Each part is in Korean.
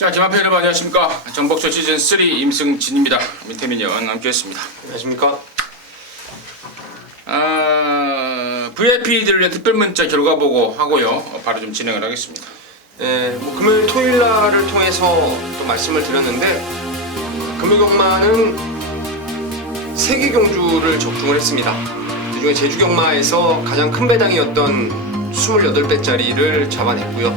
자, 김한표 여러분 안녕하십니까. 정복조 시즌3 임승진입니다. 민태민 의원 함께했습니다. 안녕하십니까. VIP들을 위한 특별문자 결과 보고 하고요. 바로 좀 진행을 하겠습니다. 네, 금요일 토요일 날을 통해서 또 말씀을 드렸는데 금요일 경마는 3개 경주를 적중을 했습니다. 그중에 제주 경마에서 가장 큰 배당이었던 28배짜리를 잡아냈고요.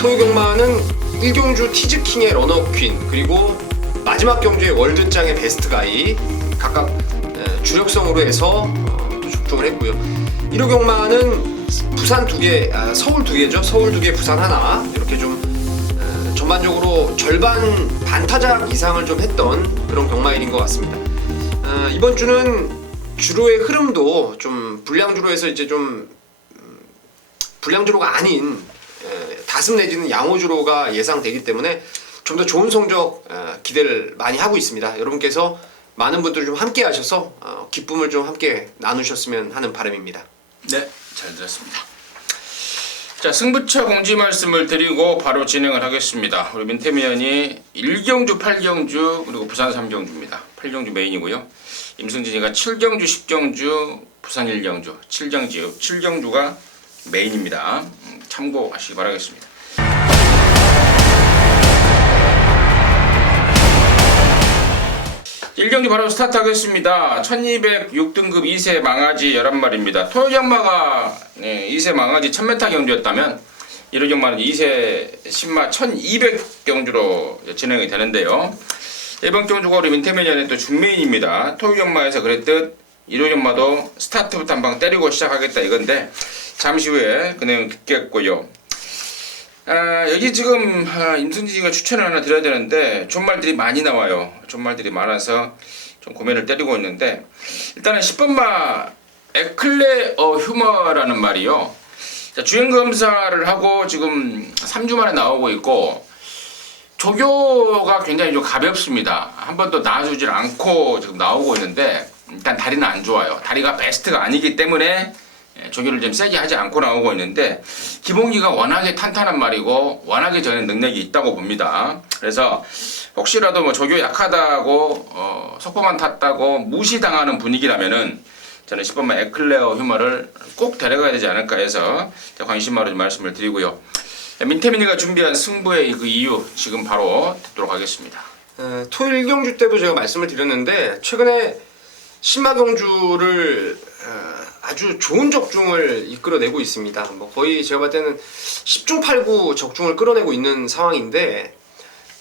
토요일 경마는 1경주 티즈킹의 러너퀸 그리고 마지막 경주의 월드장의 베스트가이 각각 주력성으로 해서 또 적중을 했고요. 1호 경마는 부산 2개, 서울 2개죠. 서울 2개, 부산 하나 이렇게 좀 전반적으로 절반 반타작 이상을 좀 했던 그런 경마일인 것 같습니다. 이번 주는 주로의 흐름도 좀 불량주로에서 이제 좀 불량주로가 아닌 다승 내지는 양호주로가 예상되기 때문에 좀 더 좋은 성적 기대를 많이 하고 있습니다. 여러분께서 많은 분들 좀 함께 하셔서 기쁨을 좀 함께 나누셨으면 하는 바람입니다. 네, 잘 들었습니다. 자, 승부처 공지 말씀을 드리고 바로 진행을 하겠습니다. 우리 민태민 의원이 1경주, 8경주 그리고 부산 3경주입니다. 8경주 메인이고요. 임승진이가 7경주, 10경주, 부산 1경주, 7경주가 메인입니다. 참고하시기 바라겠습니다. 1경주 바로 스타트하겠습니다. 1206등급 2세 망아지 11마리입니다. 토요일 경마가 2세 망아지 1000m 경주였다면 1호 경마는 2세 10마 1200경주로 진행이 되는데요. 이번 경주가 우리 민태민 의원의 또 중메인입니다. 토요일 경마에서 그랬듯 1호 경마도 스타트부터 한 방 때리고 시작하겠다 이건데 잠시 후에 그 내용 듣겠고요. 여기 지금 임승진이가 추천을 하나 드려야 되는데 존말들이 많이 나와요. 존말들이 많아서 좀 고민을 때리고 있는데 일단은 10번마 에클레어 휴머라는 말이요. 주행검사를 하고 지금 3주 만에 나오고 있고 조교가 굉장히 좀 가볍습니다. 한 번도 나와주질 않고 지금 나오고 있는데 일단 다리는 안 좋아요. 다리가 베스트가 아니기 때문에 조교를 좀 세게 하지 않고 나오고 있는데 기본기가 워낙에 탄탄한 말이고 워낙에 저는 능력이 있다고 봅니다. 그래서 혹시라도 뭐 조교 약하다고 속보만 탔다고 무시당하는 분위기라면은 저는 10번만 에클레어 휴머를 꼭 데려가야 되지 않을까 해서 관심마로 좀 말씀을 드리고요. 민태민이가 준비한 승부의 그 이유 지금 바로 듣도록 하겠습니다. 토요일 1경주 때도 제가 말씀을 드렸는데 최근에 신마경주를 아주 좋은 적중을 이끌어내고 있습니다. 뭐 거의 제가 봤을 때는 10중 8구 적중을 끌어내고 있는 상황인데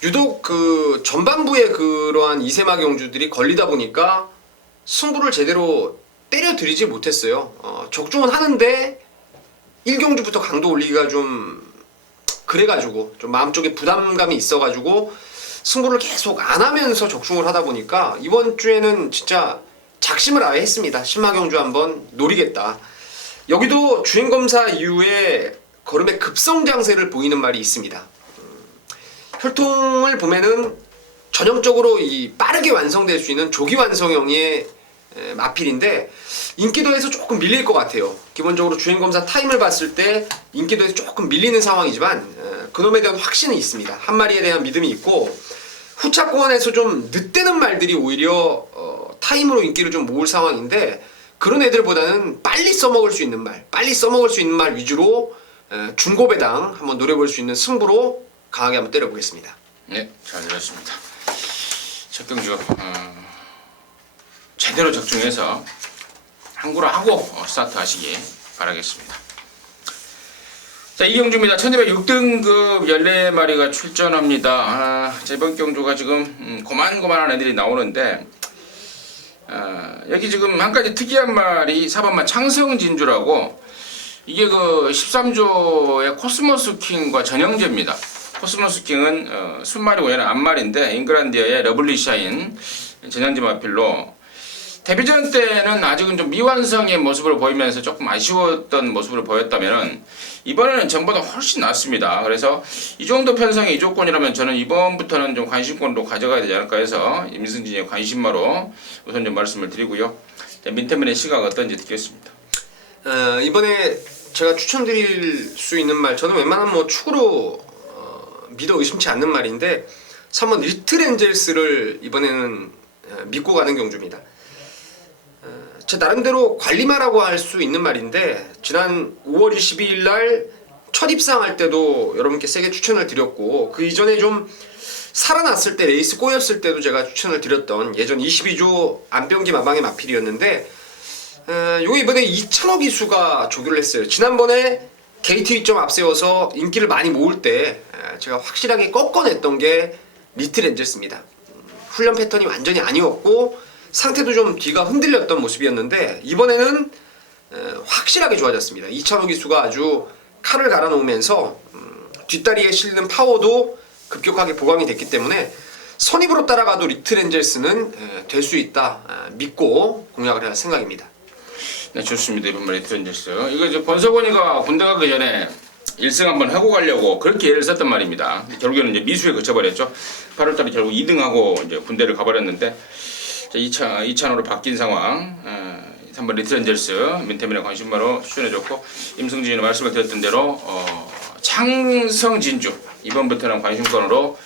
유독 그 전반부에 그러한 2세마 경주들이 걸리다 보니까 승부를 제대로 때려드리지 못했어요. 적중은 하는데 1경주부터 강도 올리기가 좀 그래가지고 좀 마음속에 부담감이 있어가지고 승부를 계속 안 하면서 적중을 하다 보니까 이번 주에는 진짜 작심을 아예 했습니다. 신마경주 한번 노리겠다. 여기도 주행검사 이후에 걸음의 급성장세를 보이는 말이 있습니다. 혈통을 보면은 전형적으로 이 빠르게 완성될 수 있는 조기 완성형의 마필인데 인기도에서 조금 밀릴 것 같아요. 기본적으로 주행검사 타임을 봤을 때 인기도에서 조금 밀리는 상황이지만 그놈에 대한 확신이 있습니다. 한 마리에 대한 믿음이 있고 후차권에서 좀 늦대는 말들이 오히려 타임으로 인기를 좀 모을 상황인데 그런 애들보다는 빨리 써먹을 수 있는 말 위주로 중고배당 한번 노려볼 수 있는 승부로 강하게 한번 때려보겠습니다. 네, 잘 들었습니다. 첫 경주 제대로 적중해서 항구를 하고 스타트 하시기 바라겠습니다. 자, 이 경주입니다. 1206등급 14마리가 출전합니다. 이번 경주가 지금 고만고만한 애들이 나오는데 여기 지금 한 가지 특이한 말이 4번만 창성진주라고 이게 그 13조의 코스모스 킹과 전형제입니다. 코스모스 킹은 순말이고 얘는 암말인데 잉글랜드의 러블리 샤인 전형제 마필로 데뷔전 때는 아직은 좀 미완성의 모습을 보이면서 조금 아쉬웠던 모습을 보였다면은 이번에는 전보다 훨씬 낫습니다. 그래서 이 정도 편성의 이조건이라면 저는 이번부터는 좀 관심권으로 가져가야 되지 않을까 해서 임승진의 관심마로 우선 좀 말씀을 드리고요. 민태민의 시각 어떤지 듣겠습니다. 이번에 제가 추천드릴 수 있는 말 저는 웬만하면 뭐 축으로 믿어 의심치 않는 말인데 3번 리틀 엔젤스를 이번에는 믿고 가는 경주입니다. 제 나름대로 관리마라고 할 수 있는 말인데 지난 5월 22일 날 첫 입상할 때도 여러분께 세게 추천을 드렸고 그 이전에 좀 살아났을 때 레이스 꼬였을 때도 제가 추천을 드렸던 예전 22조 안병기 마방의 마필이었는데 요 이번에 2천억 이수가 조교를 했어요. 지난번에 게이트 2점 앞세워서 인기를 많이 모을 때 제가 확실하게 꺾어냈던 게 리틀 엔젤스입니다. 훈련 패턴이 완전히 아니었고 상태도 좀 뒤가 흔들렸던 모습이었는데 이번에는 확실하게 좋아졌습니다. 2천억 이수가 아주 칼을 갈아 놓으면서 뒷다리에 실리는 파워도 급격하게 보강이 됐기 때문에 선입으로 따라가도 리틀 엔젤스는 될 수 있다 믿고 공략을 할 생각입니다. 네, 좋습니다. 이번 리틀 엔젤스. 이거 이제 권석원이가 군대 가기 전에 1승 한번 하고 가려고 그렇게 애를 썼단 말입니다. 결국에는 이제 미수에 그쳐버렸죠. 8월달에 결국 2등하고 이제 군대를 가버렸는데 2찬으로 바뀐 상황. 3번 리틀 엔젤스 민태민의 관심바로 추천해줬고 임승진이 말씀을 드렸던 대로 창성진주 이번부터는 관심권으로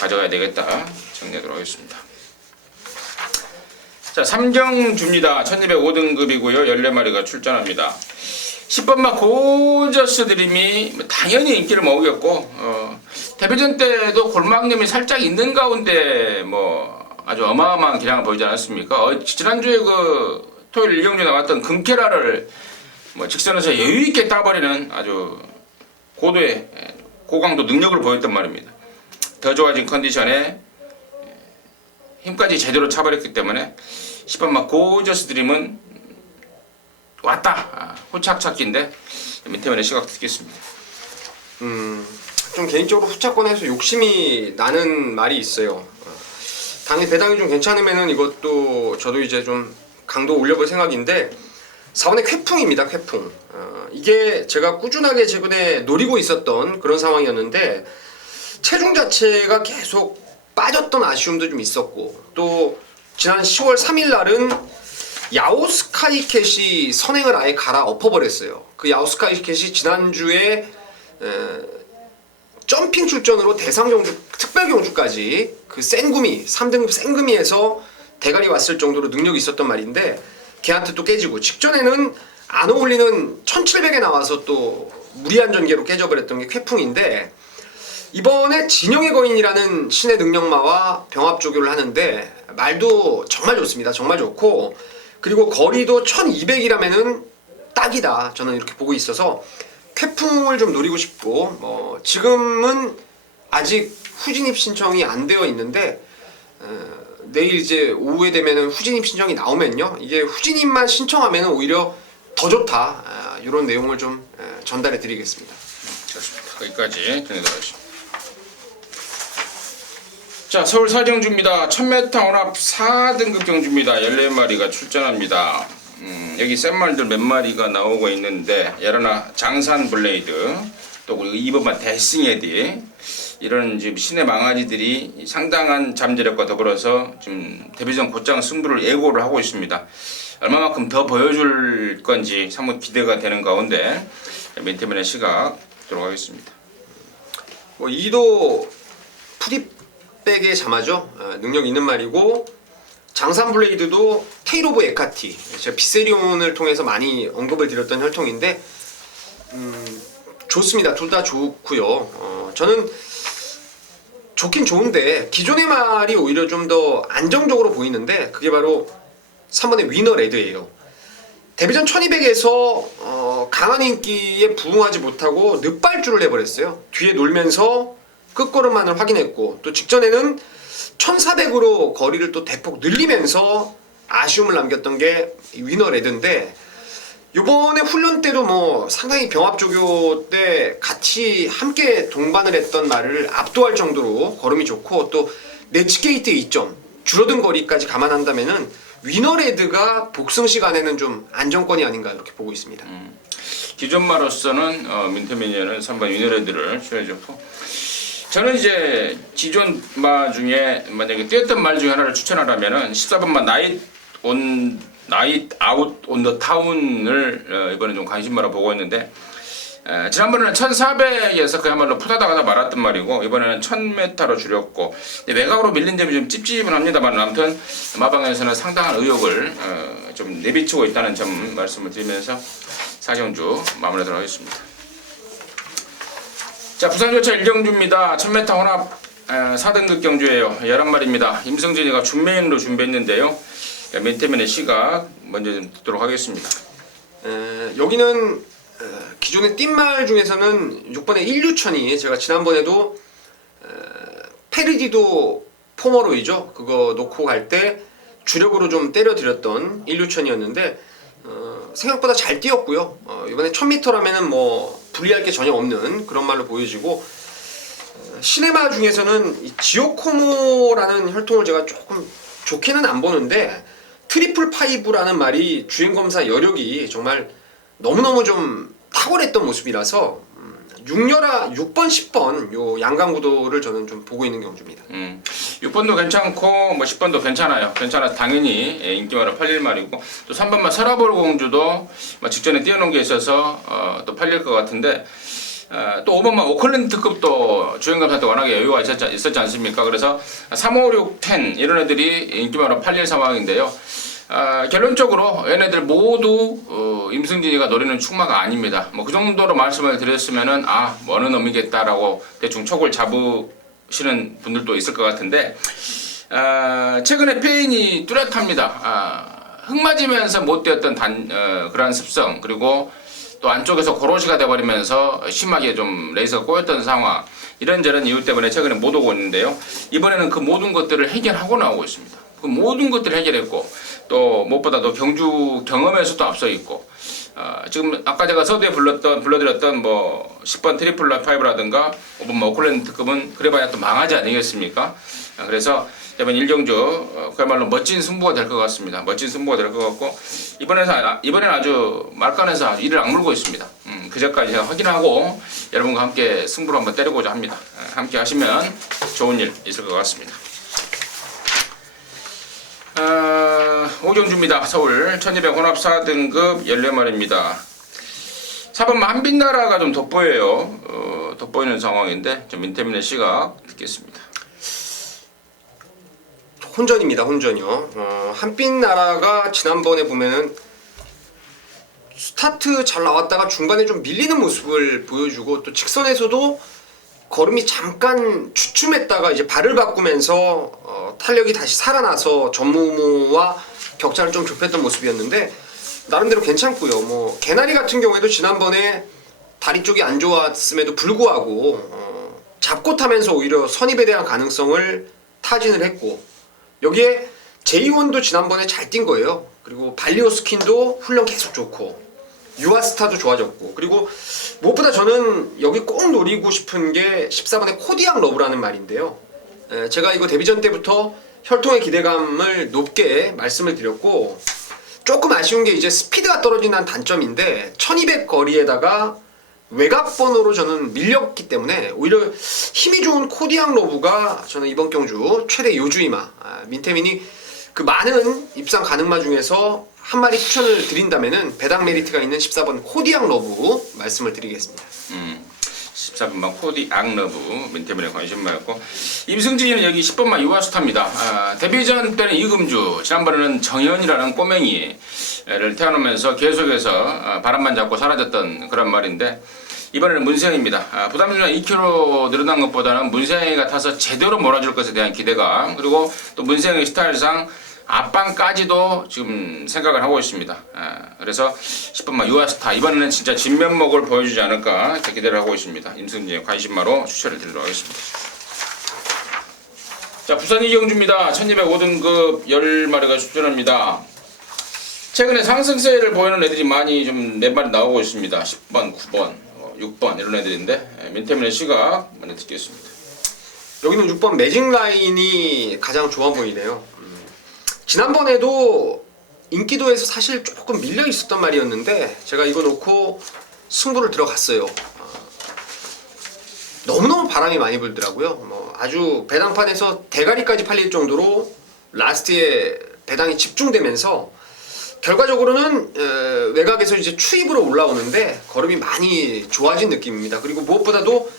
가져가야 되겠다 정리하도록 하겠습니다. 자, 3경주입니다. 1205등급이고요. 14마리가 출전합니다. 10번마 고저스 드림이 당연히 인기를 먹였고 데뷔전 때도 골망림이 살짝 있는 가운데 뭐 아주 어마어마한 기량을 보이지 않았습니까? 지난주에 그 토요일 1경주 나왔던 금케라를 뭐 직선에서 여유있게 따버리는 아주 고도의 고강도 능력을 보였단 말입니다. 더 좋아진 컨디션에 힘까지 제대로 차버렸기 때문에 10번마 고저스 드림은 왔다 후착 찾기인데 민태민의 시각 듣겠습니다. 좀 개인적으로 후차권에서 욕심이 나는 말이 있어요. 당연히 배당이 좀 괜찮으면은 이것도 저도 이제 좀 강도 올려볼 생각인데 4번의 쾌풍입니다. 쾌풍. 이게 제가 꾸준하게 최근에 노리고 있었던 그런 상황이었는데 체중 자체가 계속 빠졌던 아쉬움도 좀 있었고 또 지난 10월 3일 날은 야오스카이캣이 선행을 아예 갈아 엎어버렸어요. 그 야오스카이캣이 지난주에 점핑 출전으로 대상경주 특별경주까지 그 생구미 3등급 생구미에서 대가리 왔을 정도로 능력이 있었던 말인데 걔한테 또 깨지고 직전에는 안 어울리는 1700에 나와서 또 무리한 전개로 깨져버렸던 게 쾌풍인데 이번에 진영의 거인이라는 신의 능력마와 병합 조교를 하는데 말도 정말 좋습니다. 정말 좋고 그리고 거리도 1200이라면은 딱이다. 저는 이렇게 보고 있어서 쾌풍을 좀 노리고 싶고 지금은 아직 후진입 신청이 안 되어 있는데 내일 이제 오후에 되면은 후진입 신청이 나오면요 이게 후진입만 신청하면은 오히려 더 좋다 이런 내용을 좀 전달해 드리겠습니다. 좋습니다. 거기까지 정리하도록 하겠습니다. 자, 서울 사경주입니다. 1000m 혼합 4등급 경주입니다. 14마리가 출전합니다. 여기 센 말들 몇 마리가 나오고 있는데 예라나 장산 블레이드 또 그리고 2번만 데싱에디 이런 지금 신의 망아지들이 상당한 잠재력과 더불어서 지금 데뷔전 곧장 승부를 예고를 하고 있습니다. 얼마만큼 더 보여줄 건지 상당히 기대가 되는 가운데 민태민의 시각 들어가겠습니다 이도 프리백의 자마죠. 능력 있는 말이고 장산 블레이드도 테일 오브 에카티 제가 비세리온을 통해서 많이 언급을 드렸던 혈통인데 좋습니다. 둘 다 좋고요. 저는 좋긴 좋은데 기존의 말이 오히려 좀 더 안정적으로 보이는데 그게 바로 3번의 위너 레드예요. 데뷔전 1200에서 강한 인기에 부응하지 못하고 늑발주를 해버렸어요. 뒤에 놀면서 끝걸음만을 확인했고 또 직전에는 1400으로 거리를 또 대폭 늘리면서 아쉬움을 남겼던 게 위너 레드인데 요번에 훈련 때도 상당히 병합조교 때 같이 함께 동반을 했던 말을 압도할 정도로 걸음이 좋고 또 네츠게이트 2점 줄어든 거리까지 감안한다면은 위너레드가 복승 시간에는 좀 안정권이 아닌가 이렇게 보고 있습니다. 기존마로서는 민태민이는 3번 위너레드를 추천해줬고 저는 이제 기존 마 중에 만약에 뛰었던 말 중에 하나를 추천하라면은 14번만 나잇 아웃 온 더 타운을 이번에 좀 관심마로 보고 있는데 지난번에는 1400에서 그야말로 푸다다가 말았단 말이고 이번에는 1000m로 줄였고 외곽으로 밀린 점이 좀 찝찝은 합니다만 아무튼 마방에서는 상당한 의욕을 좀 내비치고 있다는 점 말씀을 드리면서 4경주 마무리하도록 하겠습니다. 자, 부산교차 1경주입니다. 1000m 혼합 4등급 경주예요. 11마리입니다. 임성진이가 준메인으로 준비했는데요. 민태민의 시각 먼저 좀 듣도록 하겠습니다. 여기는 기존의 띵말 중에서는 6번의 1루천이 제가 지난번에도 페르디도 포머로이죠. 그거 놓고 갈 때 주력으로 좀 때려드렸던 1루천이었는데 생각보다 잘 뛰었고요. 이번에 1000m라면은 뭐 불리할 게 전혀 없는 그런 말로 보여지고 시네마 중에서는 이 지오코모라는 혈통을 제가 조금 좋게는 안 보는데 트리플 파이브라는 말이 주행검사 여력이 정말 너무너무 좀 탁월했던 모습이라서 6번, 10번 요 양강구도를 저는 좀 보고 있는 경주입니다. 6번도 괜찮고 뭐 10번도 괜찮아요. 괜찮아서 당연히 인기마로 팔릴 말이고 또 3번만 서라볼 공주도 뭐 직전에 띄워놓은 게 있어서 또 팔릴 것 같은데 또 5번만 오클랜드 특급도 주행감사도 워낙에 여유가 있었지 않습니까? 그래서 3, 5, 6, 10 이런 애들이 인기마로 팔릴 상황인데요. 결론적으로 얘네들 모두 임승진이가 노리는 충마가 아닙니다. 뭐 그 정도로 말씀을 드렸으면은 뭐 어느 놈이겠다라고 대충 촉을 잡으시는 분들도 있을 것 같은데 최근에 페인이 뚜렷합니다. 흙 맞으면서 못 뛰었던 그러한 습성 그리고 또 안쪽에서 고로시가 돼버리면서 심하게 좀 레이스가 꼬였던 상황 이런저런 이유 때문에 최근에 못 오고 있는데요. 이번에는 그 모든 것들을 해결하고 나오고 있습니다. 그 모든 것들을 해결했고 또 무엇보다도 경주 경험에서도 앞서 있고 지금 아까 제가 서두에 불러드렸던 뭐 10번 트리플 파이브라든가 5번 오클랜드 특급은 그래봐야 또 망하지 아니겠습니까? 그래서 이번 1경주 그야말로 멋진 승부가 될 것 같습니다. 멋진 승부가 될 것 같고 이번에는 아주 말간에서 아주 이를 악물고 있습니다. 그제까지 제가 확인하고 여러분과 함께 승부를 한번 때려보자 합니다. 함께 하시면 좋은 일 있을 것 같습니다. 5경주입니다. 서울 1200 혼합 4등급 14마리입니다. 4번만 한빛나라가 좀 돋보여요. 돋보이는 상황인데 좀 민태민의 시각 듣겠습니다. 혼전입니다. 혼전이요. 한빛나라가 지난번에 보면은 스타트 잘 나왔다가 중간에 좀 밀리는 모습을 보여주고 또 직선에서도 걸음이 잠깐 주춤했다가 이제 발을 바꾸면서 탄력이 다시 살아나서 전무무와 격차를 좀 좁혔던 모습이었는데 나름대로 괜찮고요. 뭐 개나리 같은 경우에도 지난번에 다리 쪽이 안 좋았음에도 불구하고 잡고 타면서 오히려 선입에 대한 가능성을 타진을 했고 여기에 제이원도 지난번에 잘 뛴 거예요. 그리고 발리오스킨도 훈련 계속 좋고 유아스타도 좋아졌고 그리고 무엇보다 저는 여기 꼭 노리고 싶은 게 14번의 코디앙 러브라는 말인데요. 제가 이거 데뷔전 때부터 혈통의 기대감을 높게 말씀을 드렸고 조금 아쉬운 게 이제 스피드가 떨어진다는 단점인데 1200 거리에다가 외곽 번호로 저는 밀렸기 때문에 오히려 힘이 좋은 코디앙 러브가 저는 이번 경주 최대 요주이마 민태민이 그 많은 입상 가능마 중에서 한 마리 추천을 드린다면은 배당 메리트가 있는 14번 코디앙 러브 말씀을 드리겠습니다. 14번만 코디앙 러브 민태민의 관심마였고 임승진이는 여기 10번만 유아스타입니다. 데뷔전 때는 이금주 지난번에는 정현이라는 꼬맹이를 태어나면서 계속해서 바람만 잡고 사라졌던 그런 말인데 이번에는 문세영입니다. 부담중량 2kg 늘어난 것보다는 문세영이가 타서 제대로 몰아줄 것에 대한 기대감 그리고 또 문세영의 스타일상 앞방까지도 지금 생각을 하고 있습니다. 그래서 10번만 유아스타 이번에는 진짜 진면목을 보여주지 않을까 기대를 하고 있습니다. 임승진의 관심마로 추천을 드리도록 하겠습니다. 자, 부산 이경주입니다. 1205등급 10마리가 출전합니다. 최근에 상승세를 보이는 애들이 많이 좀 4마리 나오고 있습니다. 10번, 9번, 6번 이런 애들인데 민태민의 시각 먼저 듣겠습니다. 여기는 6번 매직 라인이 가장 좋아 보이네요. 지난번에도 인기도에서 사실 조금 밀려 있었던 말이었는데 제가 이거 놓고 승부를 들어갔어요. 너무너무 바람이 많이 불더라고요. 뭐 아주 배당판에서 대가리까지 팔릴 정도로 라스트에 배당이 집중되면서 결과적으로는 외곽에서 이제 추입으로 올라오는데 걸음이 많이 좋아진 느낌입니다. 그리고 무엇보다도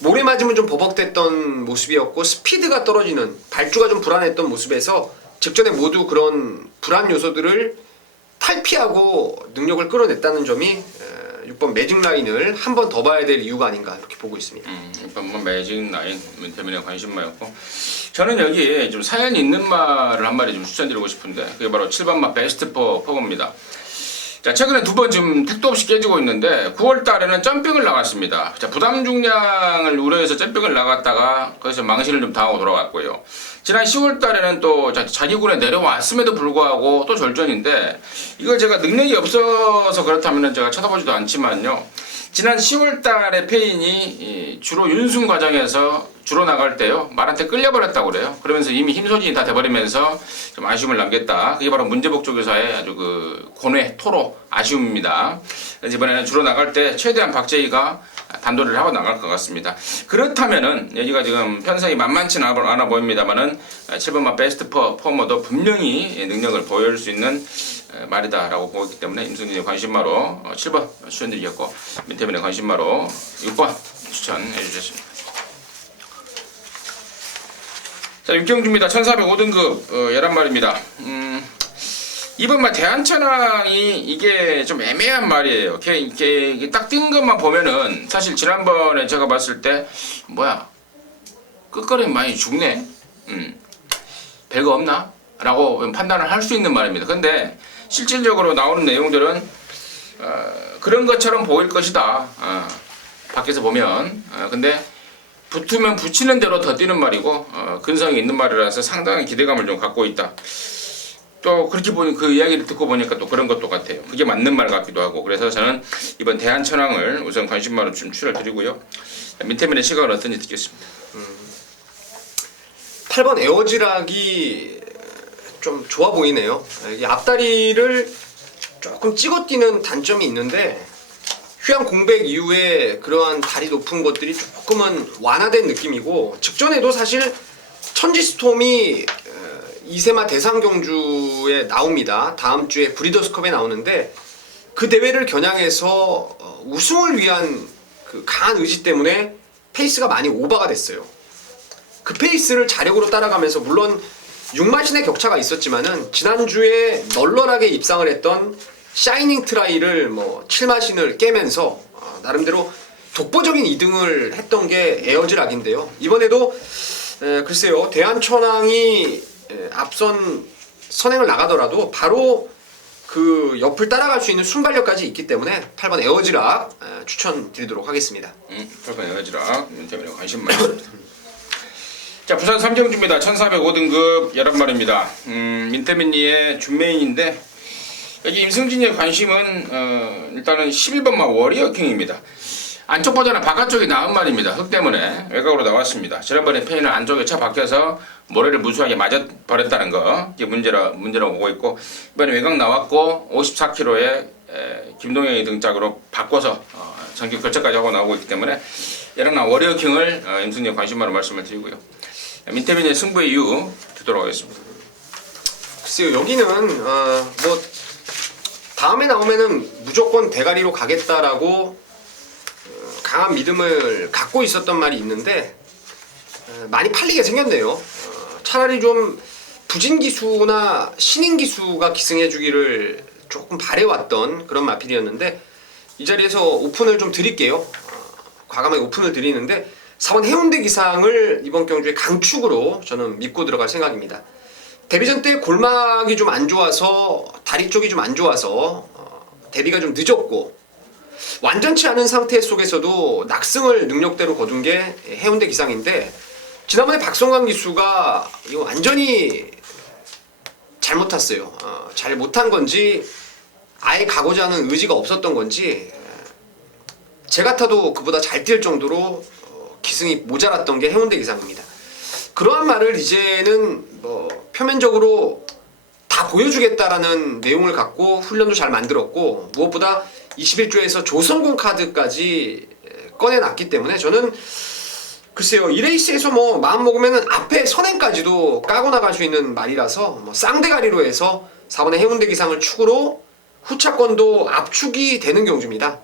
모래 맞으면 좀 버벅댔던 모습이었고 스피드가 떨어지는 발주가 좀 불안했던 모습에서 직전에 모두 그런 불안 요소들을 탈피하고 능력을 끌어냈다는 점이 6번 매직 라인을 한 번 더 봐야 될 이유가 아닌가 이렇게 보고 있습니다. 6번 매직 라인 민태민의 관심마였고 저는 여기 좀 사연이 있는 말을 한 마디 좀 추천드리고 싶은데 그게 바로 7번 마 베스트 퍼입니다. 자, 최근에 두 번 지금 택도 없이 깨지고 있는데 9월 달에는 점핑을 나갔습니다. 자, 부담 중량을 우려해서 점핑을 나갔다가 거기서 망신을 좀 당하고 돌아갔고요. 지난 10월 달에는 또 자기군에 내려왔음에도 불구하고 또 절전인데 이걸 제가 능력이 없어서 그렇다면 제가 쳐다보지도 않지만요. 지난 10월 달에 페인이 주로 윤승 과정에서 주로 나갈 때요. 말한테 끌려버렸다고 그래요. 그러면서 이미 힘 소진이 다 돼버리면서 좀 아쉬움을 남겼다. 그게 바로 문제복 쪽에서의 아주 그 고뇌, 토로, 아쉬움입니다. 그래서 이번에는 주로 나갈 때 최대한 박재희가 단도리를 하고 나갈 것 같습니다. 그렇다면은 여기가 지금 편성이 만만치는 않아 보입니다만은 7번마 베스트 퍼머도 분명히 능력을 보여줄 수 있는 말이다라고 보기 때문에 임승진의 관심마로 7번 추천드리겠고 민태민의 관심마로 6번 추천해 주셨습니다. 자, 육경주입니다. 1405등급 11마리입니다. 이번 말 대한천왕이 이게 좀 애매한 말이에요. 이게 딱 뜬 것만 보면은 사실 지난번에 제가 봤을 때 뭐야 끝거리는 많이 죽네. 별거 없나? 라고 판단을 할 수 있는 말입니다. 근데 실질적으로 나오는 내용들은 그런 것처럼 보일 것이다. 밖에서 보면. 근데 붙으면 붙이는 대로 더 뛰는 말이고 근성이 있는 말이라서 상당히 기대감을 좀 갖고 있다. 또 그렇게 보니 그 이야기를 듣고 보니까 또 그런 것도 같아요. 그게 맞는 말 같기도 하고. 그래서 저는 이번 대한천왕을 우선 관심마로 좀 추천드리고요. 민태민의 시각은 어떤지 듣겠습니다. 8번 에어지락이 좀 좋아 보이네요. 이 앞다리를 조금 찍어 뛰는 단점이 있는데 휴양 공백 이후에 그러한 다리 높은 것들이 조금은 완화된 느낌이고 직전에도 사실 천지스톰이 이세마 대상 경주에 나옵니다. 다음 주에 브리더스컵에 나오는데 그 대회를 겨냥해서 우승을 위한 그 강한 의지 때문에 페이스가 많이 오버가 됐어요. 그 페이스를 자력으로 따라가면서 물론 6마신의 격차가 있었지만은 지난주에 널널하게 입상을 했던 샤이닝 트라이를 뭐 7마신을 깨면서 나름대로 독보적인 2등을 했던 게 에어즈락인데요. 이번에도 글쎄요 대한천왕이 앞선 선행을 나가더라도 바로 그 옆을 따라갈 수 있는 순발력까지 있기 때문에 8번 에어즈락 추천드리도록 하겠습니다. 8번 에어즈락 민태민의 관심 많습니다. 자, 부산 3경주입니다. 1405등급 11마리입니다. 민태민리의 준메인인데 여기 임승진의 관심은 일단은 11번마 워리어킹입니다. 안쪽 보다는 바깥쪽이 나은 말입니다. 흙 때문에 외곽으로 나왔습니다. 지난번에 페인은 안쪽에 차 박혀서 모래를 무수하게 맞아버렸다는 거 이게 문제라고 보고 있고 이번에 외곽 나왔고 54km에 김동영이 등짝으로 바꿔서 전격 교체까지 하고 나오고 있기 때문에 여러나 워리어킹을 임승진의 관심마로 말씀을 드리고요. 민태민의 승부의 이유 듣도록 하겠습니다. 글쎄요 여기는 뭐 다음에 나오면은 무조건 대가리로 가겠다라고 강한 믿음을 갖고 있었던 말이 있는데 많이 팔리게 생겼네요. 차라리 좀 부진 기수나 신인 기수가 기승해주기를 조금 바래왔던 그런 마필이었는데 이 자리에서 오픈을 좀 드릴게요. 과감하게 오픈을 드리는데 4번 해운대 기상을 이번 경주에 강축으로 저는 믿고 들어갈 생각입니다. 데뷔전 때 골막이 좀 안 좋아서 다리 쪽이 좀 안 좋아서 데뷔가 좀 늦었고 완전치 않은 상태 속에서도 낙승을 능력대로 거둔 게 해운대 기상인데 지난번에 박성광 기수가 이거 완전히 잘못 탔어요. 잘 못한 건지 아예 가고자 하는 의지가 없었던 건지 제 같아도 그보다 잘 뛸 정도로 기승이 모자랐던 게 해운대 기상입니다. 그러한 말을 이제는 뭐 표면적으로 다 보여주겠다라는 내용을 갖고 훈련도 잘 만들었고 무엇보다 21조에서 조성공 카드까지 꺼내놨기 때문에 저는 글쎄요, 이 레이스에서 뭐 마음 먹으면은 앞에 선행까지도 까고 나갈 수 있는 말이라서 뭐 쌍대가리로 해서 4번의 해운대 기상을 축으로 후차권도 압축이 되는 경주입니다.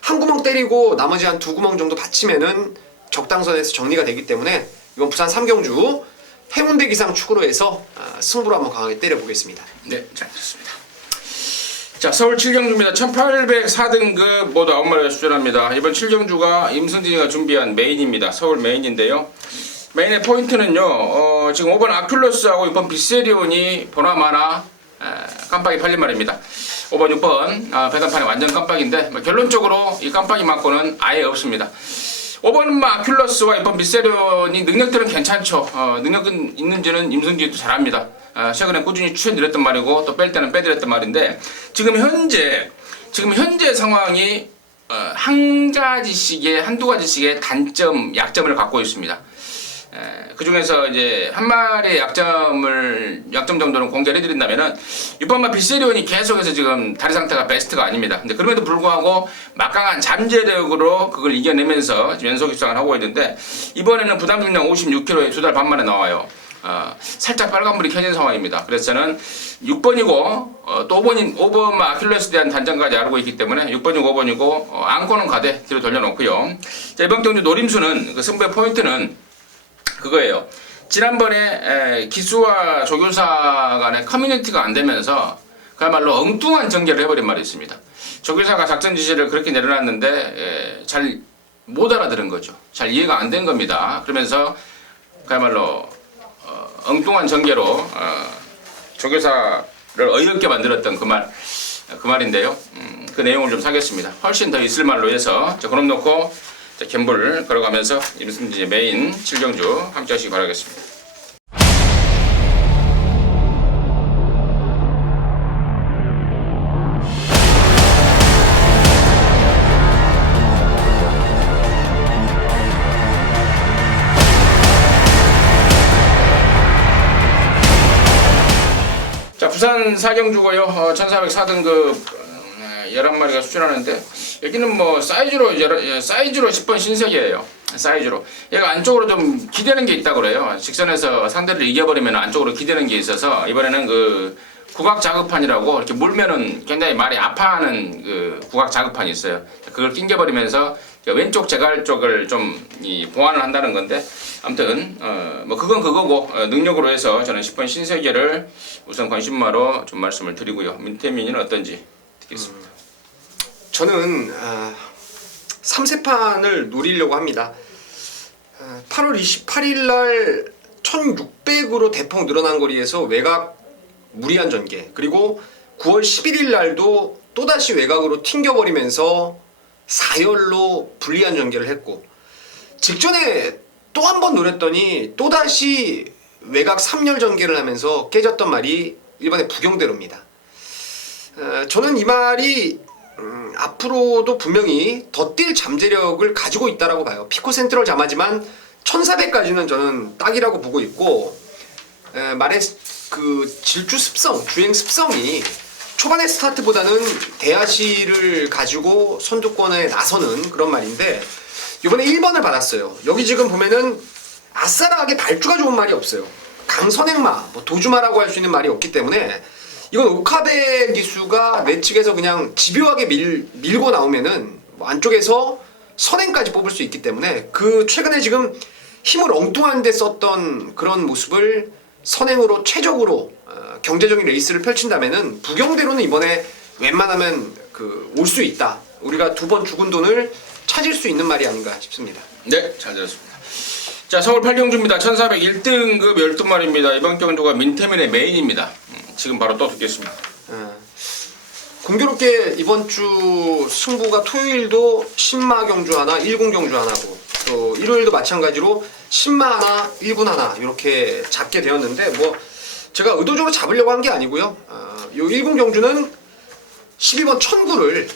한 구멍 때리고 나머지 한 두 구멍 정도 받치면은 적당선에서 정리가 되기 때문에 이번 부산 3경주 해운대 기상 축으로 해서 승부로 한번 강하게 때려보겠습니다. 네, 잘 됐습니다. 자, 서울 7경주입니다. 1804등급 모두 9마리가 출전합니다. 이번 7경주가 임승진이가 준비한 메인입니다. 서울 메인인데요. 메인의 포인트는요, 지금 5번 아큘러스하고 6번 비세리온이 보나마나 깜빡이 팔린 말입니다. 5번, 6번 배단판이 완전 깜빡인데 결론적으로 이 깜빡이 맞고는 아예 없습니다. 5번 아큘러스와 2번 비세리온이 능력들은 괜찮죠. 능력은 있는지는 임승진도 잘합니다. 최근에 꾸준히 추천드렸던 말이고 또 뺄 때는 빼드렸던 말인데 지금 현재 상황이 한두 가지씩의 단점, 약점을 갖고 있습니다. 그 중에서 이제 한 마리의 약점 정도는 공개를 해드린다면은 6번마 비세리온이 계속해서 지금 다리 상태가 베스트가 아닙니다. 근데 그럼에도 불구하고 막강한 잠재력으로 그걸 이겨내면서 연속 입상을 하고 있는데 이번에는 부담 중량 56kg에 2달 반 만에 나와요. 살짝 빨간불이 켜진 상황입니다. 그래서 저는 6번이고 또 5번 아킬레스에 대한 단점까지 알고 있기 때문에 6번이고 5번이고 안고는 가되 뒤로 돌려놓고요. 자, 이번 경주 노림수는 그 승부의 포인트는 그거예요. 지난번에 기수와 조교사 간의 커뮤니티가 안 되면서 그야말로 엉뚱한 전개를 해버린 말이 있습니다. 조교사가 작전 지시를 그렇게 내려놨는데 잘 못 알아들은 거죠. 잘 이해가 안 된 겁니다. 그러면서 그야말로 엉뚱한 전개로 조교사를 어이없게 만들었던 그 말인데요. 그 내용을 좀 사겠습니다. 훨씬 더 있을 말로 해서 그럼 놓고 갬블 걸어가면서 임승진의 메인 7경주 함께 하시기 바라겠습니다. 자, 부산 4경주고요. 1404등급 11마리가 수준하는데 여기는 뭐 사이즈로 10번 신세계예요. 사이즈로 얘가 안쪽으로 좀 기대는 게 있다고 그래요. 직선에서 상대를 이겨버리면 안쪽으로 기대는 게 있어서 이번에는 그 국악 자극판이라고 이렇게 물면은 굉장히 말이 아파하는 그 국악 자극판이 있어요. 그걸 낑겨버리면서 왼쪽 제갈 쪽을 좀 보완을 한다는 건데 아무튼 뭐 그건 그거고 능력으로 해서 저는 10번 신세계를 우선 관심마로 좀 말씀을 드리고요. 민태민이는 어떤지 듣겠습니다. 저는 3세판을 노리려고 합니다. 8월 28일 날 1600으로 대폭 늘어난 거리에서 외곽 무리한 전개, 그리고 9월 11일 날도 또다시 외곽으로 튕겨버리면서 4열로 불리한 전개를 했고 직전에 또 한 번 노렸더니 또다시 외곽 3열 전개를 하면서 깨졌던 말이 1번의 부경대로입니다. 저는 이 말이 앞으로도 분명히 더 뛸 잠재력을 가지고 있다라고 봐요. 피코 센트럴 잠하지만 1400까지는 저는 딱이라고 보고 있고 말의 그 질주 습성, 주행 습성이 초반의 스타트보다는 대하시를 가지고 선두권에 나서는 그런 말인데 이번에 1번을 받았어요. 여기 지금 보면은 아싸라하게 발주가 좋은 말이 없어요. 강선행마, 뭐 도주마라고 할 수 있는 말이 없기 때문에 이건 오카베 기수가 내 측에서 그냥 집요하게 밀고 나오면은 뭐 안쪽에서 선행까지 뽑을 수 있기 때문에 그 최근에 지금 힘을 엉뚱한 데 썼던 그런 모습을 선행으로 최적으로 경제적인 레이스를 펼친다면은 부경대로는 이번에 웬만하면 올 수 있다. 우리가 두 번 죽은 돈을 찾을 수 있는 말이 아닌가 싶습니다. 네, 잘 들었습니다. 자, 서울 8경주입니다. 1401등급 12마리입니다. 이번 경주가 민태민의 메인입니다. 지금 바로 또 듣겠습니다. 공교롭게 이번 주 승부가 토요일도 10마 경주 하나, 1군 경주 하나고 또 일요일도 마찬가지로 10마 하나, 1군 하나 이렇게 잡게 되었는데 뭐 제가 의도적으로 잡으려고 한 게 아니고요. 요 1군 경주는 12번 천구를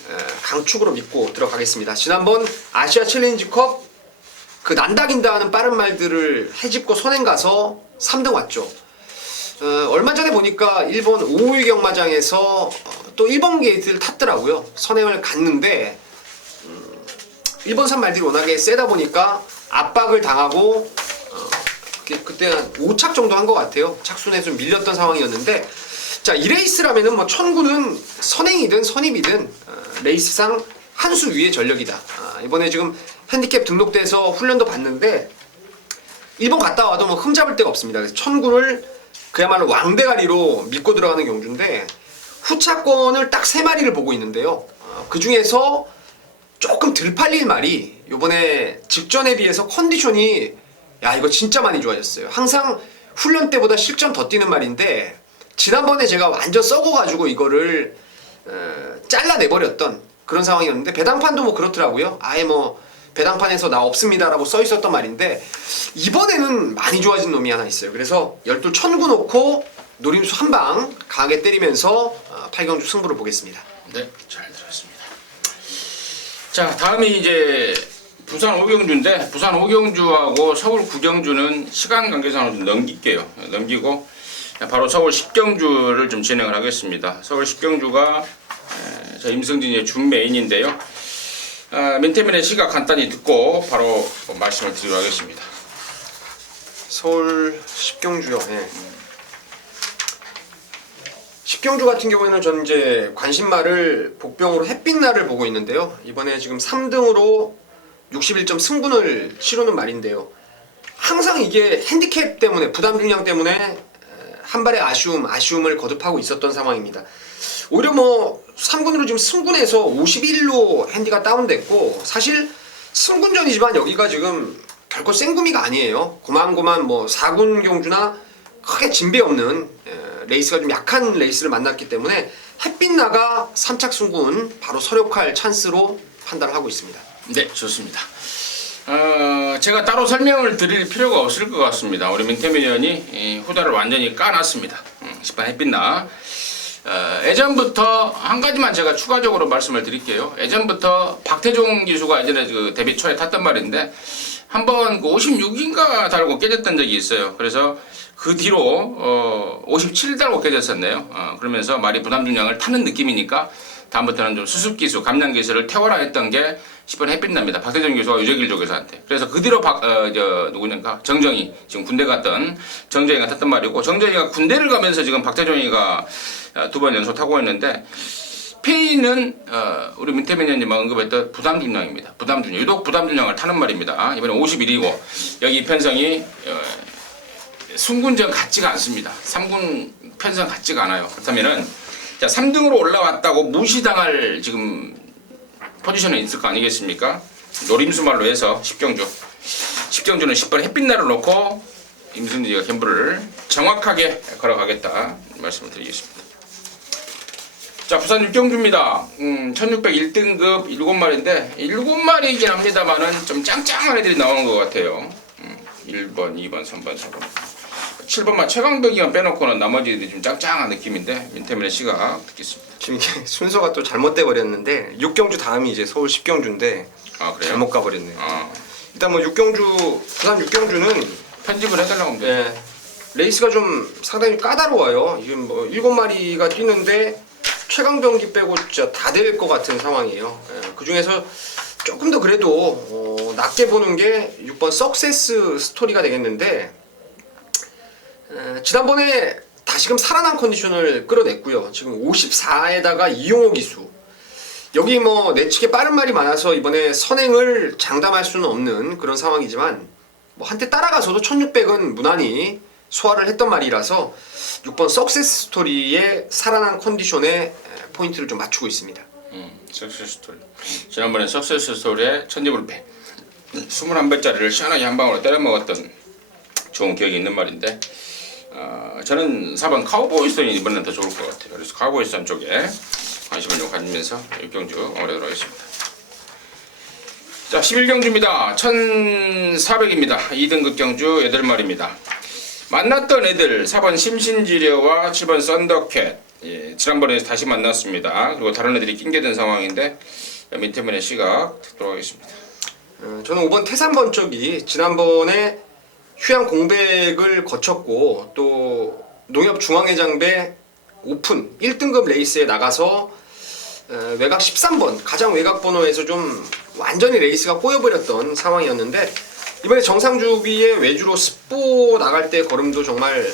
강축으로 믿고 들어가겠습니다. 지난번 아시아 챌린지컵 그 난다긴다 하는 빠른 말들을 해집고 선행 가서 3등 왔죠. 얼마 전에 보니까 일본 오우이 경마장에서 또 1번 게이트를 탔더라고요. 선행을 갔는데 일본산 말들이 워낙에 세다 보니까 압박을 당하고 그때 한 5착 정도 한 것 같아요. 착순에 좀 밀렸던 상황이었는데, 자, 이 레이스라면은 뭐 천구는 선행이든 선입이든 레이스상 한 수 위의 전력이다. 이번에 지금 핸디캡 등록돼서 훈련도 봤는데 일본 갔다 와도 뭐 흠잡을 데가 없습니다. 그래서 천구를 그야말로 왕대가리로 믿고 들어가는 경주인데, 후차권을 딱 3마리를 보고 있는데요. 그 중에서 조금 덜 팔릴 말이 요번에 직전에 비해서 컨디션이, 야, 이거 진짜 많이 좋아졌어요. 항상 훈련 때보다 실전 더 뛰는 말인데, 지난번에 제가 완전 썩어가지고 이거를 잘라내버렸던 그런 상황이었는데, 배당판도 뭐 그렇더라고요. 아예 뭐 배당판에서 나 없습니다라고 써 있었던 말인데, 이번에는 많이 좋아진 놈이 하나 있어요. 그래서 12 천구 놓고 노림수 한 방 강하게 때리면서 8경주 승부를 보겠습니다. 네, 잘 들었습니다. 자, 다음이 이제 부산 5경주인데, 부산 5경주하고 서울 9경주는 시간 관계상으로 좀 넘길게요. 넘기고 바로 서울 10경주를 좀 진행을 하겠습니다. 서울 10경주가 저 임승진의 준 메인인데요. 민태민의 시각 간단히 듣고 바로 말씀을 드리도록 하겠습니다. 서울 10경주요. 네. 10경주 같은 경우에는 저는 이제 관심마를 복병으로 햇빛날을 보고 있는데요. 이번에 지금 3등으로 61점 승분을 치르는 말인데요. 항상 이게 핸디캡 때문에, 부담 중량 때문에 한 발의 아쉬움을 거듭하고 있었던 상황입니다. 오히려 뭐 3군으로 지금 승군에서 51로 핸디가 다운됐고, 사실 승군전이지만 여기가 지금 결코 생구미가 아니에요. 고만고만 뭐 4군 경주나 크게 진배 없는 레이스가 좀 약한 레이스를 만났기 때문에 햇빛나가 3착 승군 바로 서력할 찬스로 판단을 하고 있습니다. 네, 좋습니다. 제가 따로 설명을 드릴 필요가 없을 것 같습니다. 우리 민태민 의원이 후다를 완전히 까놨습니다. 10번 햇빛나. 예전부터 한 가지만 제가 추가적으로 말씀을 드릴게요. 예전부터 박태종 기수가 예전에 그 데뷔 초에 탔던 말인데, 한번 그 56인가 달고 깨졌던 적이 있어요. 그래서 그 뒤로 57 달고 깨졌었네요. 그러면서 말이 부담 중량을 타는 느낌이니까 다음부터는 좀 수습 기수, 감량 기수를 태워라 했던 게 10번 햇빛납니다. 박태정 교수와 유재길 조교수한테. 그래서 그 뒤로 누구냐가 정정희, 지금 군대 갔던 정정희가 탔던 말이고, 정정희가 군대를 가면서 지금 박태정희가 2번 연속 타고 있는데, 페이는 우리 민태민 의원님 언급했던 부담 중량입니다. 부담 중량, 유독 부담 중량을 타는 말입니다. 이번에 51이고 여기 편성이 순군전 같지가 않습니다. 3군 편성 같지가 않아요. 그렇다면은 자, 3등으로 올라왔다고 무시당할 지금 포지션에 있을 거 아니겠습니까? 노림수 말로 해서 10경주. 10경주는 10번 햇빛날을 놓고 임승진이가 캠프를 정확하게 걸어가겠다 말씀을 드리겠습니다. 자, 부산 6경주입니다. 1601등급 7마리인데 7마리이긴 합니다만은 좀 짱짱한 애들이 나오는 것 같아요. 1번, 2번, 3번, 4번. 7번만 최강덕이만 빼놓고는 나머지들이 좀 짱짱한 느낌인데, 민태민의 시각 듣겠습니다. 지금 이게 순서가 또 잘못돼 버렸는데, 6경주 다음이 이제 서울 10경주인데 아, 그래요? 잘못 가버렸네요. 일단 뭐 6경주, 부산 6경주는 편집을 해달라고 하면 돼요. 네, 레이스가 좀 상당히 까다로워요. 지금 뭐 7마리가 뛰는데 최강병기 빼고 진짜 다 될 것 같은 상황이에요. 그 중에서 조금 더 그래도 낮게 보는 게 6번 석세스 스토리가 되겠는데, 지난번에 다시금 살아난 컨디션을 끌어냈고요. 지금 54에다가 이용호 기수. 여기 뭐 내치게 빠른 말이 많아서 이번에 선행을 장담할 수는 없는 그런 상황이지만, 뭐 한때 따라가서도 1600은 무난히 소화를 했던 말이라서 6번 석세스 스토리의 살아난 컨디션에 포인트를 좀 맞추고 있습니다. 석세스 스토리. 지난번에 석세스 스토리에 천지불패 21배짜리를 시원하게 한 방으로 때려 먹었던 좋은 기억이 있는 말인데, 저는 4번 카우보이스턴이 이번엔 더 좋을 것 같아요. 그래서 카우보이스턴 쪽에 관심을 좀 가지면서 6경주 오래도록 하겠습니다. 자, 11경주입니다. 1400입니다. 2등급 경주 8마리입니다. 만났던 애들 4번 심신지려와 7번 썬더캣, 예, 지난번에 다시 만났습니다. 그리고 다른 애들이 낑겨든 상황인데 민태민의 시각 듣도록 하겠습니다. 저는 5번 태산번 쪽이 지난번에 휴양 공백을 거쳤고, 또 농협 중앙회장배 오픈 1등급 레이스에 나가서 외곽 13번, 가장 외곽 번호에서 좀 완전히 레이스가 꼬여버렸던 상황이었는데 이번에 정상주비에 외주로 스포 나갈 때 걸음도 정말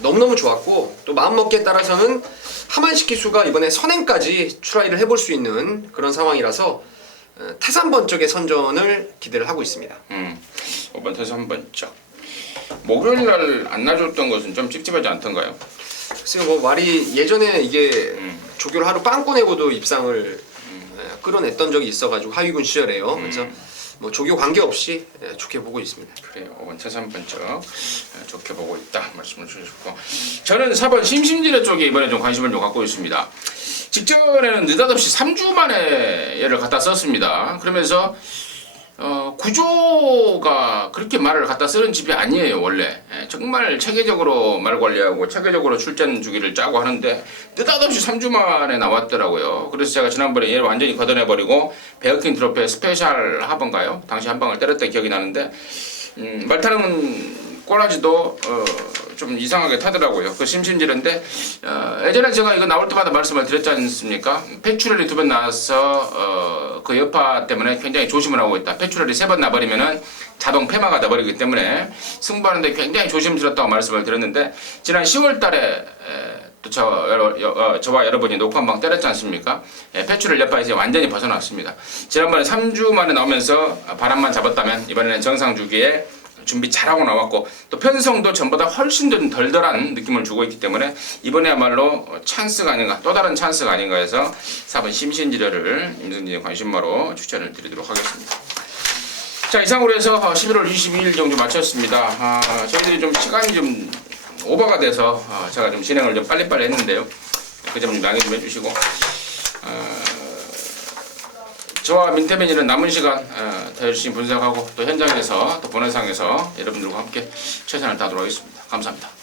너무너무 좋았고 또 마음먹기에 따라서는 하만시 기수가 이번에 선행까지 트라이를 해볼 수 있는 그런 상황이라서 태산번 쪽의 선전을 기대를 하고 있습니다. 5번 태산번 쪽. 목요일 날 안 놔줬던 것은 좀 찝찝하지 않던가요? 글쎄요, 뭐 말이 예전에 이게 조교를 하루 빵꾸 내고도 입상을 끌어냈던 적이 있어가지고 하위군 시절에요. 그래서 뭐 조교 관계없이 좋게 보고 있습니다. 그래요. 5번 태산번 쪽 좋게 보고 있다 말씀을 주셨고, 저는 4번 심심지대 쪽에 이번에 좀 관심을 좀 갖고 있습니다. 직전에는 느닷없이 3주 만에 얘를 갖다 썼습니다. 그러면서 구조가 그렇게 말을 갖다 쓰는 집이 아니에요. 원래 정말 체계적으로 말 관리하고 체계적으로 출전 주기를 짜고 하는데 느닷없이 3주 만에 나왔더라고요. 그래서 제가 지난번에 얘를 완전히 걷어내버리고 베어킹 트로피의 스페셜 하번가요? 당시 한 방을 때렸던 기억이 나는데 말 타는 꼬라지도 좀 이상하게 타더라고요. 그 심심지는데 예전에 제가 이거 나올 때마다 말씀을 드렸지 않습니까? 패추럴이 2번 나와서 그 여파 때문에 굉장히 조심을 하고 있다. 패추럴이 3번 나버리면은 자동 폐마가 나버리기 때문에 승부하는데 굉장히 조심스럽다고 말씀을 드렸는데 지난 10월달에 또 저와 여러분이 녹화 한 방 때렸지 않습니까? 패추럴 여파에서 완전히 벗어났습니다. 지난번에 3주 만에 나오면서 바람만 잡았다면 이번에는 정상 주기에 준비 잘하고 나왔고 또 편성도 전보다 훨씬 더 덜한 느낌을 주고 있기 때문에 이번에야말로 찬스가 아닌가, 또 다른 찬스가 아닌가 해서 4번 심신지려를 임승진의 관심마로 추천을 드리도록 하겠습니다. 자, 이상으로 해서 11월 22일 정도 마쳤습니다. 저희들이 좀 시간이 좀 오버가 돼서 제가 좀 진행을 좀 빨리빨리 했는데요. 그 점 좀 양해 좀 해주시고 저와 민태민이는 남은 시간 더 열심히 분석하고 또 현장에서 또 본회상에서 여러분들과 함께 최선을 다하도록 하겠습니다. 감사합니다.